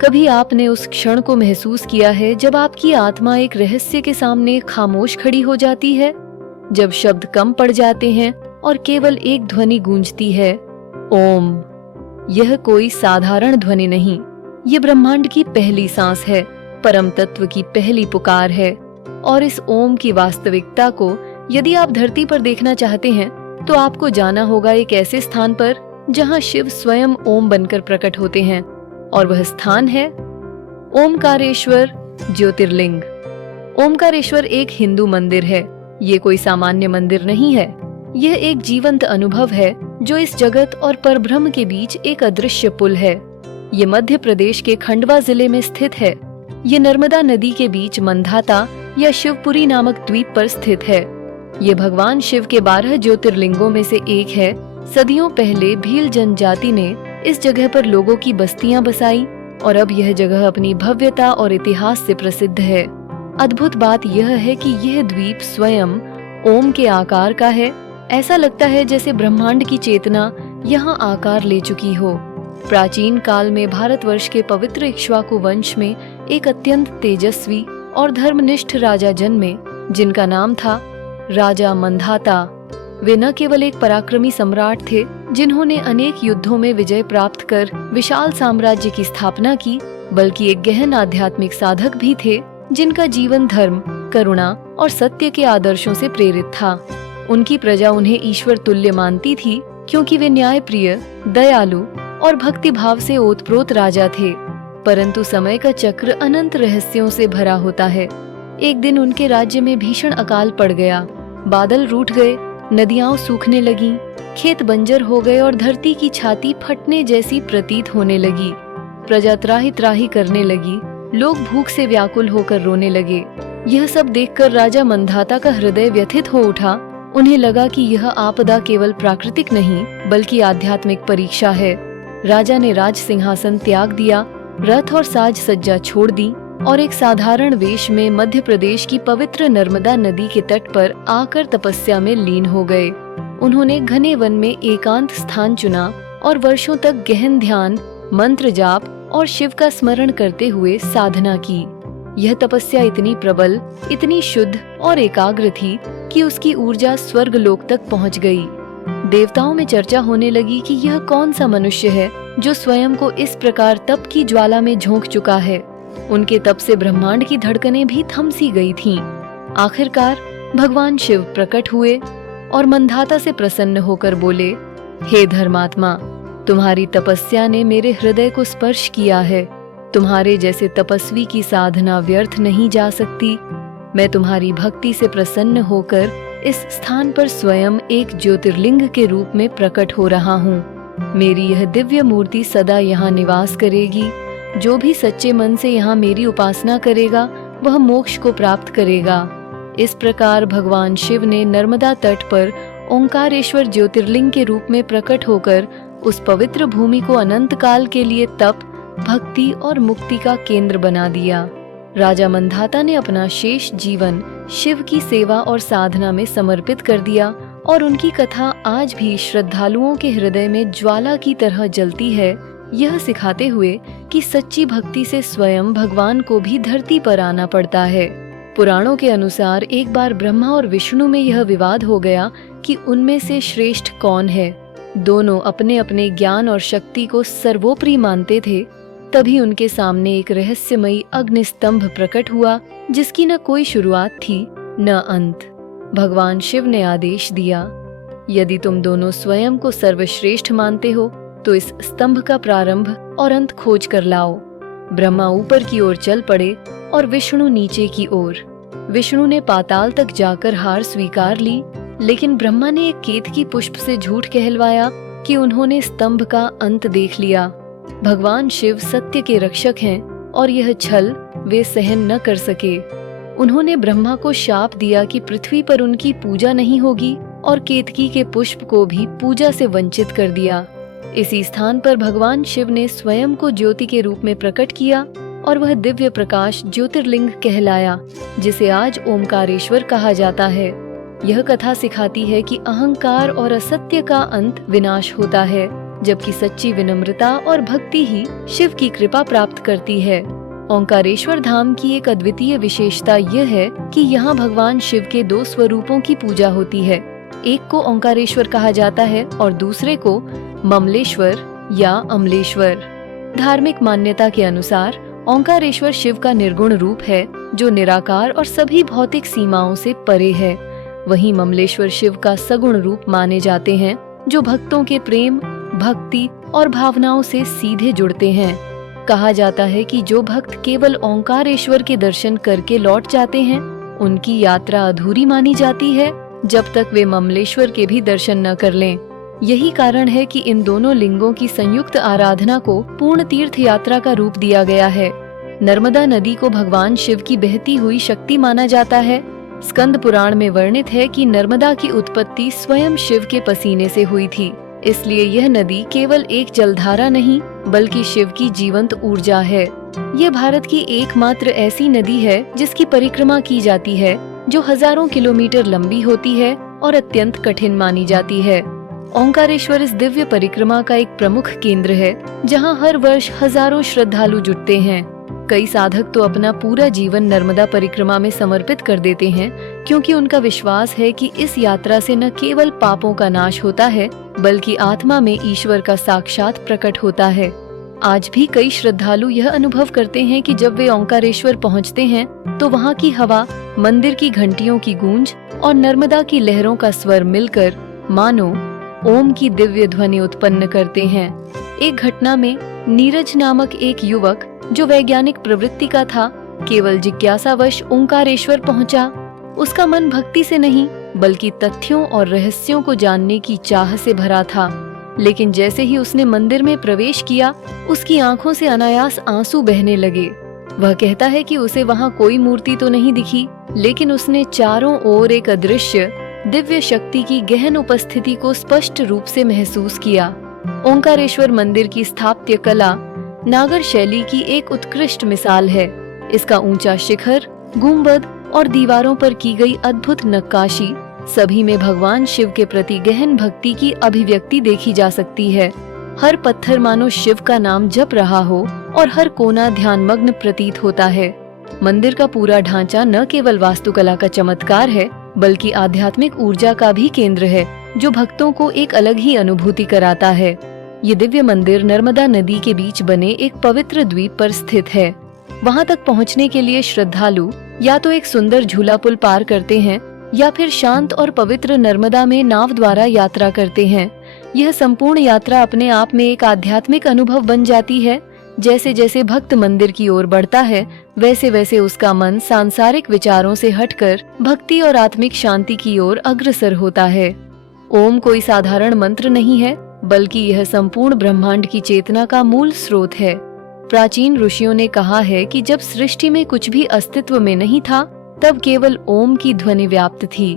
कभी आपने उस क्षण को महसूस किया है जब आपकी आत्मा एक रहस्य के सामने खामोश खड़ी हो जाती है, जब शब्द कम पड़ जाते हैं और केवल एक ध्वनि गूंजती है, ओम। यह कोई साधारण ध्वनि नहीं, ये ब्रह्मांड की पहली सांस है, परम तत्व की पहली पुकार है। और इस ओम की वास्तविकता को यदि आप धरती पर देखना चाहते हैं तो आपको जाना होगा एक ऐसे स्थान पर जहां शिव स्वयं ओम बनकर प्रकट होते हैं, और वह स्थान है ओमकारेश्वर ज्योतिर्लिंग। ओमकारेश्वर एक हिंदू मंदिर है। ये कोई सामान्य मंदिर नहीं है, यह एक जीवंत अनुभव है जो इस जगत और परब्रह्म के बीच एक अदृश्य पुल है। ये मध्य प्रदेश के खंडवा जिले में स्थित है। ये नर्मदा नदी के बीच मंधाता या शिवपुरी नामक द्वीप पर स्थित है। ये भगवान शिव के 12 ज्योतिर्लिंगों में से एक है। सदियों पहले भील जनजाति ने इस जगह पर लोगों की बस्तियां बसाई और अब यह जगह अपनी भव्यता और इतिहास से प्रसिद्ध है। अद्भुत बात यह है कि यह द्वीप स्वयं ओम के आकार का है। ऐसा लगता है जैसे ब्रह्मांड की चेतना यहाँ आकार ले चुकी हो। प्राचीन काल में भारतवर्ष के पवित्र इक्ष्वाकु वंश में एक अत्यंत तेजस्वी और धर्मनिष्ठ राजा जन्मे, जिनका नाम था राजा मंधाता। वे न केवल एक पराक्रमी सम्राट थे जिन्होंने अनेक युद्धों में विजय प्राप्त कर विशाल साम्राज्य की स्थापना की, बल्कि एक गहन आध्यात्मिक साधक भी थे जिनका जीवन धर्म, करुणा और सत्य के आदर्शों से प्रेरित था। उनकी प्रजा उन्हें ईश्वर तुल्य मानती थी क्योंकि वे न्यायप्रिय, दयालु और भक्ति भाव से ओतप्रोत राजा थे। परंतु समय का चक्र अनंत रहस्यों से भरा होता है। एक दिन उनके राज्य में भीषण अकाल पड़ गया। बादल रूठ गए, नदियां सूखने लगीं, खेत बंजर हो गए और धरती की छाती फटने जैसी प्रतीत होने लगी। प्रजा त्राही त्राही करने लगी, लोग भूख से व्याकुल होकर रोने लगे। यह सब देखकर राजा मंधाता का हृदय व्यथित हो उठा। उन्हें लगा कि यह आपदा केवल प्राकृतिक नहीं बल्कि आध्यात्मिक परीक्षा है। राजा ने राज सिंहासन त्याग दिया, रथ और साज सज्जा छोड़ दी और एक साधारण वेश में मध्य प्रदेश की पवित्र नर्मदा नदी के तट पर आकर तपस्या में लीन हो गए। उन्होंने घने वन में एकांत स्थान चुना और वर्षों तक गहन ध्यान, मंत्र जाप और शिव का स्मरण करते हुए साधना की। यह तपस्या इतनी प्रबल, इतनी शुद्ध और एकाग्र थी कि उसकी ऊर्जा स्वर्ग लोक तक पहुंच गई। देवताओं में चर्चा होने लगी कि यह कौन सा मनुष्य है जो स्वयं को इस प्रकार तप की ज्वाला में झोंक चुका है। उनके तप से ब्रह्मांड की धड़कनें भी थम सी गई थीं। आखिरकार भगवान शिव प्रकट हुए और मंधाता से प्रसन्न होकर बोले, हे धर्मात्मा, तुम्हारी तपस्या ने मेरे हृदय को स्पर्श किया है। तुम्हारे जैसे तपस्वी की साधना व्यर्थ नहीं जा सकती। मैं तुम्हारी भक्ति से प्रसन्न होकर इस स्थान पर स्वयं एक ज्योतिर्लिंग के रूप में प्रकट हो रहा हूँ। मेरी यह दिव्य मूर्ति सदा यहाँ निवास करेगी। जो भी सच्चे मन से यहाँ मेरी उपासना करेगा वह मोक्ष को प्राप्त करेगा। इस प्रकार भगवान शिव ने नर्मदा तट पर ओंकारेश्वर ज्योतिर्लिंग के रूप में प्रकट होकर उस पवित्र भूमि को अनंत काल के लिए तप, भक्ति और मुक्ति का केंद्र बना दिया। राजा मंधाता ने अपना शेष जीवन शिव की सेवा और साधना में समर्पित कर दिया और उनकी कथा आज भी श्रद्धालुओं के हृदय में ज्वाला की तरह जलती है, यह सिखाते हुए कि सच्ची भक्ति से स्वयं भगवान को भी धरती पर आना पड़ता है। पुराणों के अनुसार एक बार ब्रह्मा और विष्णु में यह विवाद हो गया कि उनमें से श्रेष्ठ कौन है। दोनों अपने अपने ज्ञान और शक्ति को सर्वोपरि मानते थे। तभी उनके सामने एक रहस्यमयी अग्निस्तंभ प्रकट हुआ जिसकी न कोई शुरुआत थी न अंत। भगवान शिव ने आदेश दिया, यदि तुम दोनों स्वयं को सर्वश्रेष्ठ मानते हो तो इस स्तंभ का प्रारंभ और अंत खोज कर लाओ। ब्रह्मा ऊपर की ओर चल पड़े और विष्णु नीचे की ओर। विष्णु ने पाताल तक जाकर हार स्वीकार ली, लेकिन ब्रह्मा ने एक केतकी पुष्प से झूठ कहलवाया कि उन्होंने स्तंभ का अंत देख लिया। भगवान शिव सत्य के रक्षक हैं और यह छल वे सहन न कर सके। उन्होंने ब्रह्मा को शाप दिया कि पृथ्वी पर उनकी पूजा नहीं होगी और केतकी के पुष्प को भी पूजा से वंचित कर दिया। इसी स्थान पर भगवान शिव ने स्वयं को ज्योति के रूप में प्रकट किया और वह दिव्य प्रकाश ज्योतिर्लिंग कहलाया, जिसे आज ओमकारेश्वर कहा जाता है। यह कथा सिखाती है कि अहंकार और असत्य का अंत विनाश होता है जबकि सच्ची विनम्रता और भक्ति ही शिव की कृपा प्राप्त करती है। ओंकारेश्वर धाम की एक अद्वितीय विशेषता यह है कि यहाँ भगवान शिव के 2 स्वरूपों की पूजा होती है। एक को ओंकारेश्वर कहा जाता है और दूसरे को ममलेश्वर या अमलेश्वर। धार्मिक मान्यता के अनुसार ओंकारेश्वर शिव का निर्गुण रूप है जो निराकार और सभी भौतिक सीमाओं से परे है। वहीं ममलेश्वर शिव का सगुण रूप माने जाते हैं जो भक्तों के प्रेम, भक्ति और भावनाओं से सीधे जुड़ते हैं। कहा जाता है कि जो भक्त केवल ओंकारेश्वर के दर्शन करके लौट जाते हैं उनकी यात्रा अधूरी मानी जाती है जब तक वे ममलेश्वर के भी दर्शन न कर लें। यही कारण है कि इन दोनों लिंगों की संयुक्त आराधना को पूर्ण तीर्थ यात्रा का रूप दिया गया है। नर्मदा नदी को भगवान शिव की बहती हुई शक्ति माना जाता है। स्कंद पुराण में वर्णित है कि नर्मदा की उत्पत्ति स्वयं शिव के पसीने से हुई थी, इसलिए यह नदी केवल एक जलधारा नहीं बल्कि शिव की जीवंत ऊर्जा है। यह भारत की एकमात्र ऐसी नदी है जिसकी परिक्रमा की जाती है, जो हजारों किलोमीटर लंबी होती है और अत्यंत कठिन मानी जाती है। ओंकारेश्वर इस दिव्य परिक्रमा का एक प्रमुख केंद्र है, जहां हर वर्ष हजारों श्रद्धालु जुटते हैं। कई साधक तो अपना पूरा जीवन नर्मदा परिक्रमा में समर्पित कर देते हैं, क्योंकि उनका विश्वास है कि इस यात्रा से न केवल पापों का नाश होता है बल्कि आत्मा में ईश्वर का साक्षात प्रकट होता है। आज भी कई श्रद्धालु यह अनुभव करते हैं कि जब वे ओंकारेश्वर पहुंचते हैं तो वहां की हवा, मंदिर की घंटियों की गूंज और नर्मदा की लहरों का स्वर मिलकर मानो ओम की दिव्य ध्वनि उत्पन्न करते हैं। एक घटना में नीरज नामक एक युवक जो वैज्ञानिक प्रवृत्ति का था, केवल जिज्ञासावश ओंकारेश्वर पहुंचा। उसका मन भक्ति से नहीं बल्कि तथ्यों और रहस्यों को जानने की चाह से भरा था। लेकिन जैसे ही उसने मंदिर में प्रवेश किया, उसकी आंखों से अनायास आंसू बहने लगे। वह कहता है कि उसे वहां कोई मूर्ति तो नहीं दिखी, लेकिन उसने चारों ओर एक अदृश्य दिव्य शक्ति की गहन उपस्थिति को स्पष्ट रूप से महसूस किया। ओंकारेश्वर मंदिर की स्थापत्य कला नागर शैली की एक उत्कृष्ट मिसाल है। इसका ऊंचा शिखर, गुंबद और दीवारों पर की गई अद्भुत नक्काशी सभी में भगवान शिव के प्रति गहन भक्ति की अभिव्यक्ति देखी जा सकती है। हर पत्थर मानो शिव का नाम जप रहा हो और हर कोना ध्यानमग्न प्रतीत होता है। मंदिर का पूरा ढांचा न केवल वास्तुकला का चमत्कार है बल्कि आध्यात्मिक ऊर्जा का भी केंद्र है, जो भक्तों को एक अलग ही अनुभूति कराता है। ये दिव्य मंदिर नर्मदा नदी के बीच बने एक पवित्र द्वीप पर स्थित है। वहां तक पहुंचने के लिए श्रद्धालु या तो एक सुंदर झूला पुल पार करते हैं या फिर शांत और पवित्र नर्मदा में नाव द्वारा यात्रा करते हैं। यह संपूर्ण यात्रा अपने आप में एक आध्यात्मिक अनुभव बन जाती है। जैसे जैसे भक्त मंदिर की ओर बढ़ता है, वैसे वैसे उसका मन सांसारिक विचारों से हटकर भक्ति और आत्मिक शांति की ओर अग्रसर होता है। ओम कोई साधारण मंत्र नहीं है, बल्कि यह संपूर्ण ब्रह्मांड की चेतना का मूल स्रोत है। प्राचीन ऋषियों ने कहा है कि जब सृष्टि में कुछ भी अस्तित्व में नहीं था, तब केवल ओम की ध्वनि व्याप्त थी।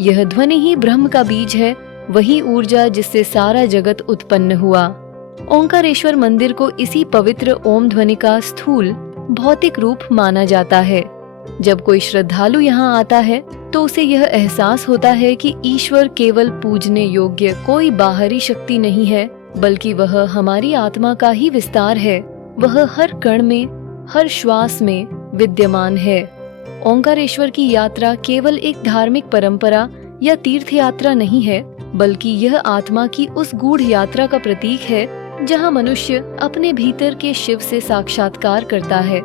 यह ध्वनि ही ब्रह्म का बीज है, वही ऊर्जा जिससे सारा जगत उत्पन्न हुआ। ओंकारेश्वर मंदिर को इसी पवित्र ओम ध्वनि का स्थूल भौतिक रूप माना जाता है। जब कोई श्रद्धालु यहाँ आता है तो उसे यह एहसास होता है कि ईश्वर केवल पूजने योग्य कोई बाहरी शक्ति नहीं है, बल्कि वह हमारी आत्मा का ही विस्तार है। वह हर कण में, हर श्वास में विद्यमान है। ओंकारेश्वर की यात्रा केवल एक धार्मिक परंपरा या तीर्थ यात्रा नहीं है, बल्कि यह आत्मा की उस गूढ़ यात्रा का प्रतीक है जहां मनुष्य अपने भीतर के शिव से साक्षात्कार करता है।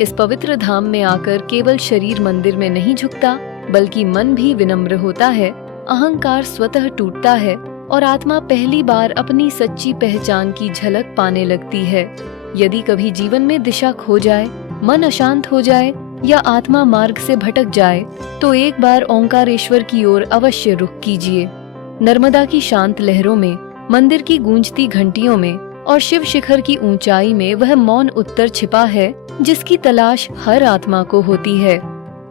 इस पवित्र धाम में आकर केवल शरीर मंदिर में नहीं झुकता, बल्कि मन भी विनम्र होता है, अहंकार स्वतः टूटता है और आत्मा पहली बार अपनी सच्ची पहचान की झलक पाने लगती है। यदि कभी जीवन में दिशा खो जाए, मन अशांत हो जाए या आत्मा मार्ग से भटक जाए, तो एक बार ओंकारेश्वर की ओर अवश्य रुख कीजिए। नर्मदा की शांत लहरों में, मंदिर की गूंजती घंटियों में और शिव शिखर की ऊंचाई में वह मौन उत्तर छिपा है जिसकी तलाश हर आत्मा को होती है।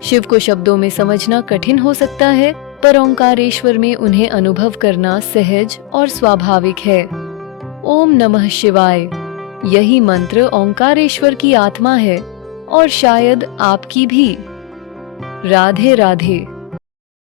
शिव को शब्दों में समझना कठिन हो सकता है, पर ओंकारेश्वर में उन्हें अनुभव करना सहज और स्वाभाविक है। ओम नमः शिवाय, यही मंत्र ओंकारेश्वर की आत्मा है और शायद आपकी भी। राधे राधे।